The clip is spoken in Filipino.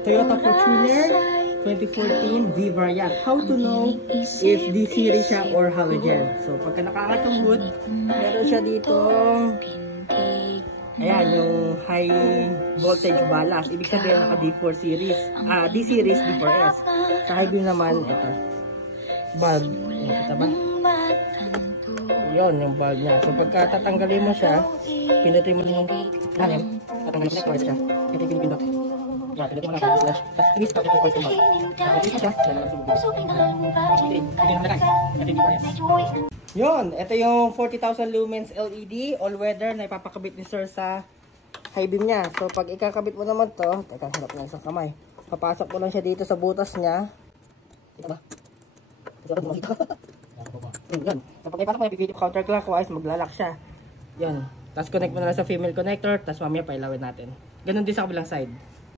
Toyota Fortuner 2014 V variant. How to know if D-series siya or halogen? So, pagka nakaangat yung hood, meron siya dito, ayan, yung high voltage ballast. Ibig sabihin, naka D4 series. D-series, D4S. Sa high beam naman, ito. Bulb. Ito ba? Yun, yung bulb niya. So, pagka tatanggalin mo siya, pindutin mo yung anim. Tatanggalin mo siya. Ito yung pinipindot. Yan, pindutin mo na flash. Tapos, i-stop ito yung bulb. Tapos, siya. Yun, ito yung 40,000 lumens LED all-weather na ipapakabit ni sir sa high beam niya. So, pag ikakabit mo naman to, teka, harap ng isang kamay. Papasok mo lang siya dito sa butas niya. Ito ba? Ito ba? Ito ba? Yan. So, pag ipasok mo yung counterclockwise, maglalak siya. Yan. Tapos, connect mo na lang sa female connector. Tapos, mamaya pailawin natin. Ganun din sa kabilang side.